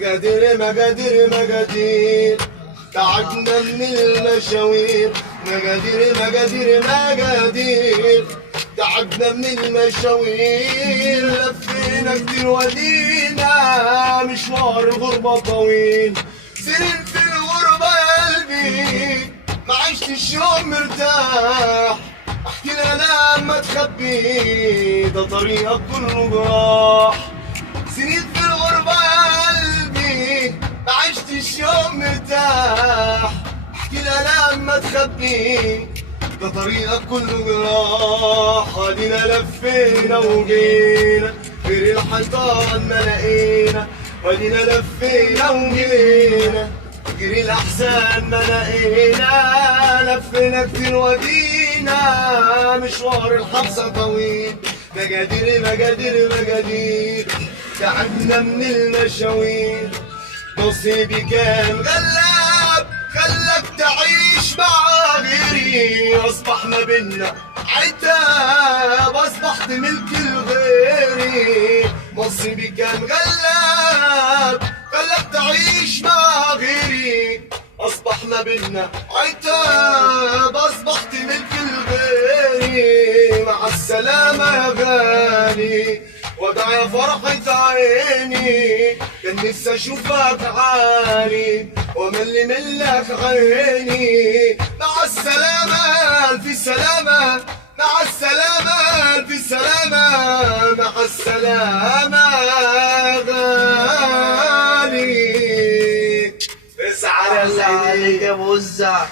مقادير مقادير مقادير، تعبنا من المشاوير. مقادير مقادير مقادير، تعبنا من المشاوير. لفينا كتير ودينا مشوار الغربة طويل. سنين في الغربة يا قلبي ما عشتش يوم مرتاح. احكي لنا ما تخبي ده طريقك كله جراح. سنين في الغربة يا قلبي ما عشتش يوم مرتاح. احكي لنا ما تخبي ده طريقك كله جراح. ادينا لفينا وجينا غير الحيطان ما لقينا. ودينا لفينا وجينا غير الاحزان ما لقينا. لفينا كتير ودينا مشوار الحبسة طويل. مقادير مقادير مقادير، تعبنا من المشاوير. نصيبي كان غلاب خلاك تعيش مع غيري. اصبح ما بينا عتاب، اصبحت ملك الغيري. نصيبي كان غلاب خلاك تعيش مع غيري. اصبح ما بينا عتاب، اصبحت ملك الغيري. مع السلامة يا غالي، ودع يا فرحة عيني. كان نفسي اشوفك عالي وملي منك عيني. مع السلامة الف سلامة، مع السلامة الف سلامة، مع السلامة يا غالي. اسعد عليك يا ابو وزع.